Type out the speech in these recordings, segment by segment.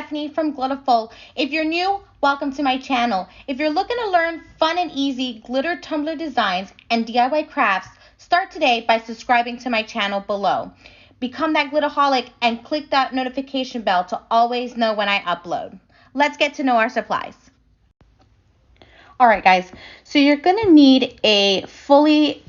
Stephanie from GLITTAFUL. If you're new, welcome to my channel. If you're looking to learn fun and easy glitter tumbler designs and DIY crafts, start today by subscribing to my channel below. Become that glitterholic and click that notification bell to always know when I upload. Let's get to know our supplies. Alright guys, so you're going to need a fully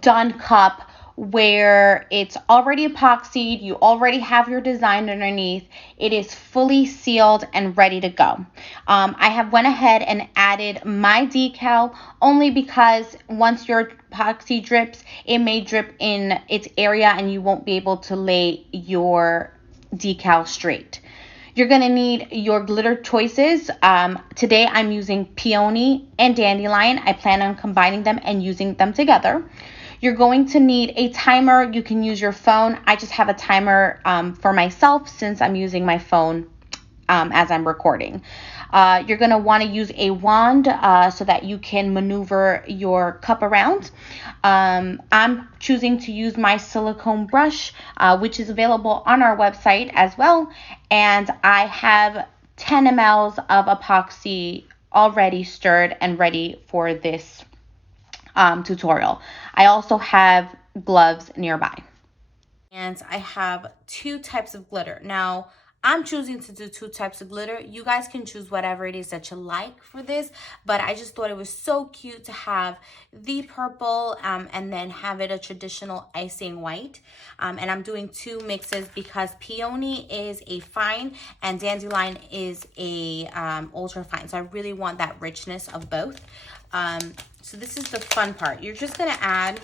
done cup where it's already epoxied, you already have your design underneath, it is fully sealed and ready to go. I have went ahead and added my decal only because once your epoxy drips, it may drip in its area and you won't be able to lay your decal straight. You're going to need your glitter choices. Today I'm using peony and dandelion. I plan on combining them and using them together. You're going to need a timer. You can use your phone. I just have a timer for myself since I'm using my phone as I'm recording. You're going to want to use a wand so that you can maneuver your cup around. I'm choosing to use my silicone brush, which is available on our website as well. And I have 10 ml of epoxy already stirred and ready for this tutorial. I also have gloves nearby. And I have two types of glitter. Now, I'm choosing to do two types of glitter. You guys can choose whatever it is that you like for this, but I just thought it was so cute to have the purple and then have it a traditional icing white. And I'm doing two mixes because peony is a fine and dandelion is a ultra fine. So I really want that richness of both. So this is the fun part. You're just gonna add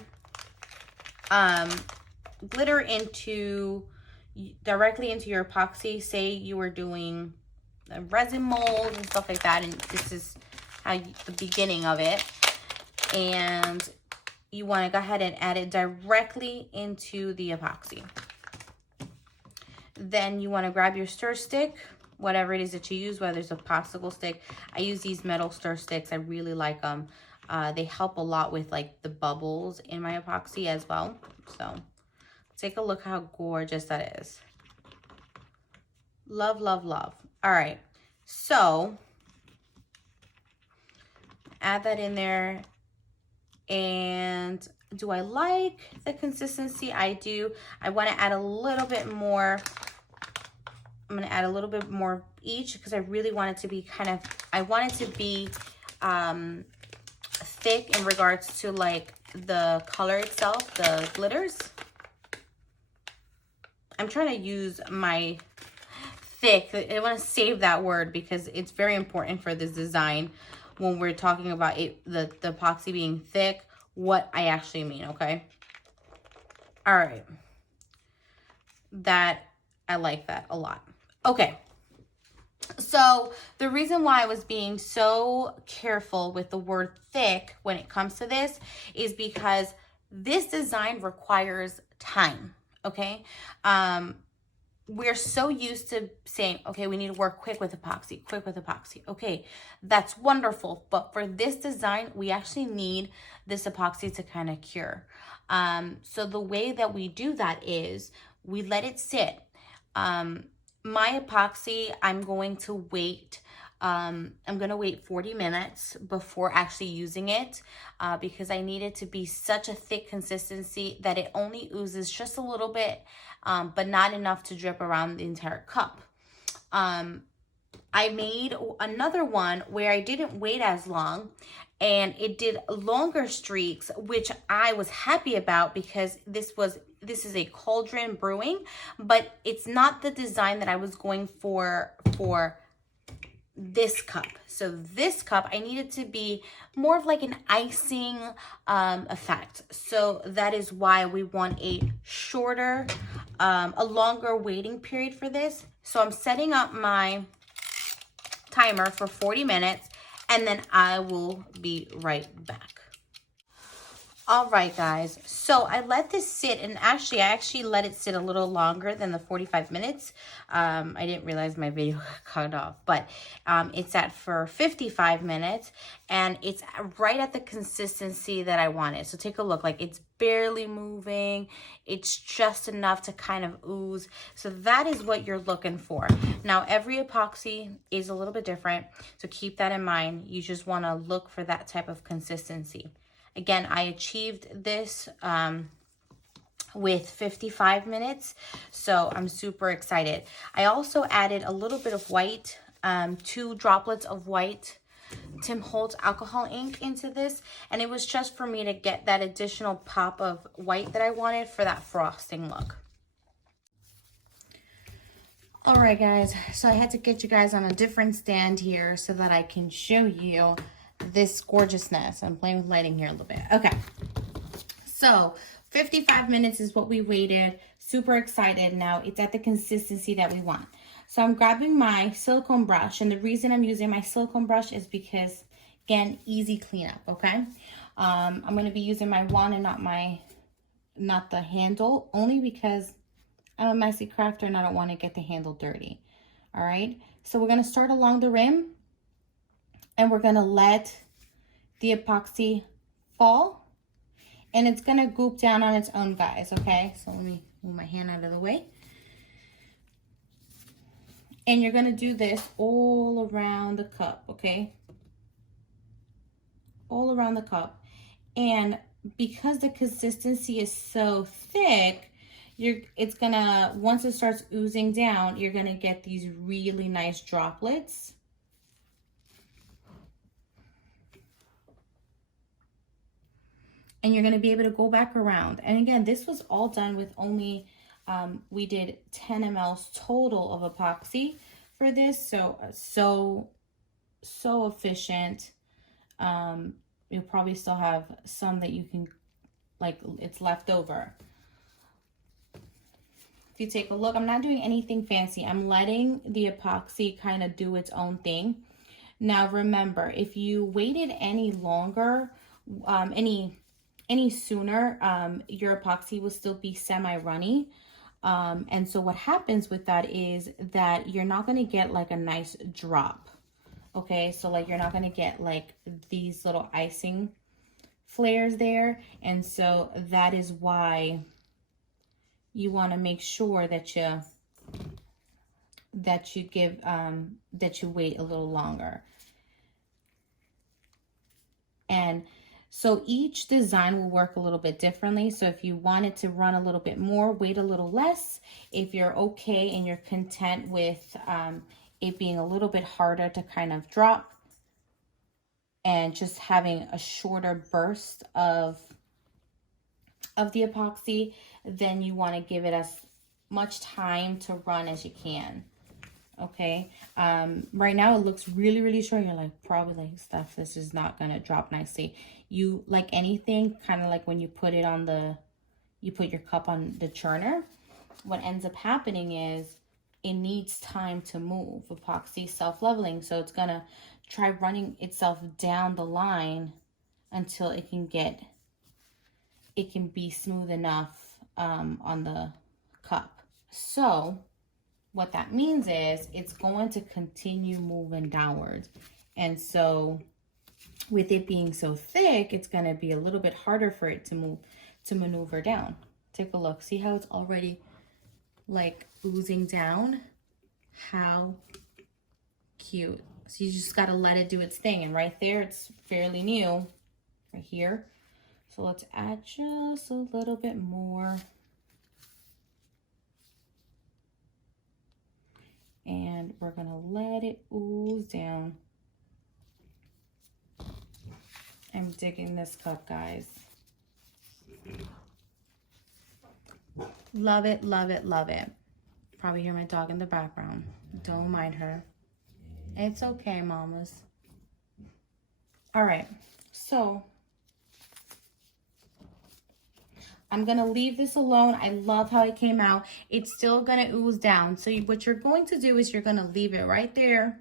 glitter directly into your epoxy. Say you were doing a resin mold and stuff like that, and this is the beginning of it, and you want to go ahead and add it directly into the epoxy. Then you want to grab your stir stick, whatever it is that you use, whether it's a popsicle stick. I use these metal stir sticks. I really like them. They help a lot with like the bubbles in my epoxy as well. So take a look how gorgeous that is. Love, love, love. All right, so add that in there. And do I like the consistency? I do. I want to add a little bit more. I'm going to add a little bit more each because I really want it to be I want it to be thick in regards to like the color itself, the glitters. I'm trying to use my thick. I want to save that word because it's very important for this design when we're talking about the epoxy being thick, what I actually mean, okay? All right. I like that a lot. Okay. So the reason why I was being so careful with the word thick when it comes to this is because this design requires time, okay? We're so used to saying, okay, we need to work quick with epoxy, quick with epoxy. Okay, that's wonderful. But for this design, we actually need this epoxy to kind of cure. So the way that we do that is we let it sit. My epoxy, I'm going to wait 40 minutes before actually using it because I need it to be such a thick consistency that it only oozes just a little bit, but not enough to drip around the entire cup. I made another one where I didn't wait as long and it did longer streaks, which I was happy about because this is a cauldron brewing, but it's not the design that I was going for this cup. So this cup, I need it to be more of like an icing effect. So that is why we want a shorter, a longer waiting period for this. So I'm setting up my timer for 40 minutes and then I will be right back. All right, guys. So I let this sit, and I actually let it sit a little longer than the 45 minutes. I didn't realize my video got cut off, but it's at for 55 minutes, and it's right at the consistency that I wanted. So take a look, like it's barely moving. It's just enough to kind of ooze. So that is what you're looking for. Now, every epoxy is a little bit different, so keep that in mind. You just want to look for that type of consistency. Again, I achieved this with 55 minutes, so I'm super excited. I also added a little bit of white, 2 droplets of white Tim Holtz alcohol ink into this, and it was just for me to get that additional pop of white that I wanted for that frosting look. All right, guys, so I had to get you guys on a different stand here so that I can show you this gorgeousness. I'm playing with lighting here a little bit. Okay, so 55 minutes is what we waited. Super excited. Now it's at the consistency that we want. So I'm grabbing my silicone brush, and the reason I'm using my silicone brush is because, again, easy cleanup. Okay, I'm going to be using my wand and not the handle, only because I'm a messy crafter and I don't want to get the handle dirty. All right, so we're going to start along the rim, and we're going to let the epoxy fall, and it's going to goop down on its own, guys. Okay, so let me move my hand out of the way. And you're going to do this all around the cup, okay? All around the cup. And because the consistency is so thick, it's going to, once it starts oozing down, you're going to get these really nice droplets. And you're going to be able to go back around. And again, this was all done with only, we did 10 mLs total of epoxy for this. So efficient. You'll probably still have some that you can, like, it's left over. If you take a look, I'm not doing anything fancy. I'm letting the epoxy kind of do its own thing. Now, remember, if you waited any longer, any sooner, your epoxy will still be semi-runny. And so what happens with that is that you're not going to get like a nice drop. Okay, so like you're not going to get like these little icing flares there. And so that is why you want to make sure that you wait a little longer. And so each design will work a little bit differently. So if you want it to run a little bit more, wait a little less. If you're okay and you're content with it being a little bit harder to kind of drop and just having a shorter burst of the epoxy, then you want to give it as much time to run as you can. Okay, right now it looks really short. You're like, probably like, Steph, this is not gonna drop nicely. You, like anything, kind of like when you put it on you put your cup on the churner, what ends up happening is it needs time to move. Epoxy self-leveling, so it's gonna try running itself down the line until it can be smooth enough on the cup. So what that means is it's going to continue moving downwards. And so with it being so thick, it's going to be a little bit harder for it to maneuver down. Take a look. See how it's already like oozing down? How cute. So you just got to let it do its thing. And right there, it's fairly new right here. So let's add just a little bit more. And we're gonna let it ooze down. I'm digging this cup, guys. Love it, love it, love it. Probably hear my dog in the background. Don't mind her. It's okay, mamas. All right, so I'm going to leave this alone. I love how it came out. It's still going to ooze down. So what you're going to do is you're going to leave it right there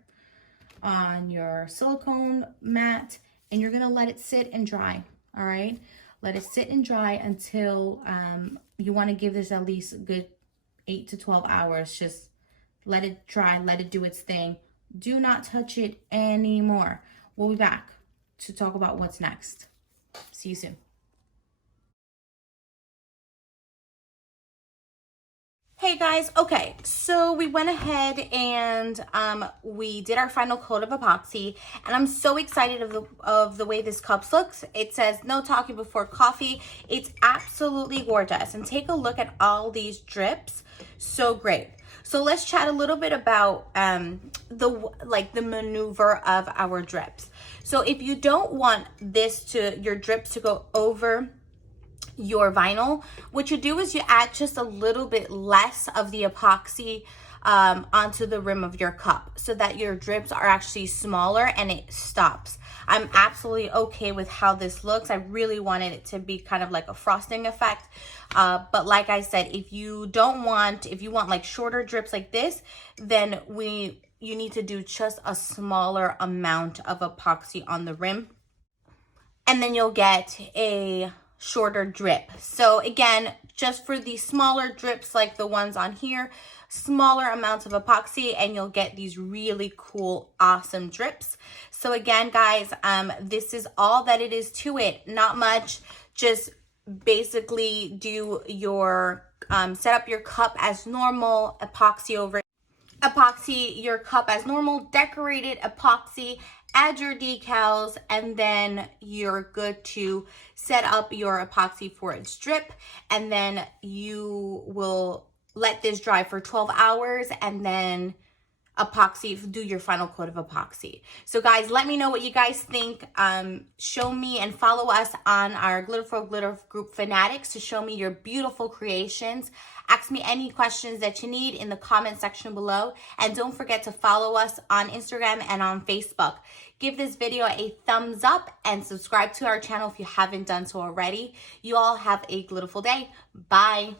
on your silicone mat, and you're going to let it sit and dry. All right. Let it sit and dry until you want to give this at least a good 8 to 12 hours. Just let it dry, let it do its thing. Do not touch it anymore. We'll be back to talk about what's next. See you soon. Hey guys, okay, so we went ahead and we did our final coat of epoxy, and I'm so excited of the way this cup looks. It says no talking before coffee. It's absolutely gorgeous, and take a look at all these drips. So great. So let's chat a little bit about the maneuver of our drips. So if you don't want your drips to go over your vinyl, what you do is you add just a little bit less of the epoxy onto the rim of your cup so that your drips are actually smaller and it stops. I'm absolutely okay with how this looks. I really wanted it to be kind of like a frosting effect, but like I said, if you want like shorter drips like this, then you need to do just a smaller amount of epoxy on the rim, and then you'll get a shorter drip. So again, just for these smaller drips like the ones on here, smaller amounts of epoxy, and you'll get these really cool, awesome drips. So again, guys, this is all that it is to it. Not much. Just basically do your set up your cup as normal, epoxy your cup as normal, decorated epoxy, add your decals, and then you're good to set up your epoxy for its drip. And then you will let this dry for 12 hours and then do your final coat of epoxy. So guys, let me know what you guys think. Show me and follow us on our Glitterful Glitter group Fanatics to show me your beautiful creations. Ask me any questions that you need in the comment section below, and don't forget to follow us on Instagram and on Facebook. Give this video a thumbs up and subscribe to our channel if you haven't done so already. You all have a glitterful day. Bye.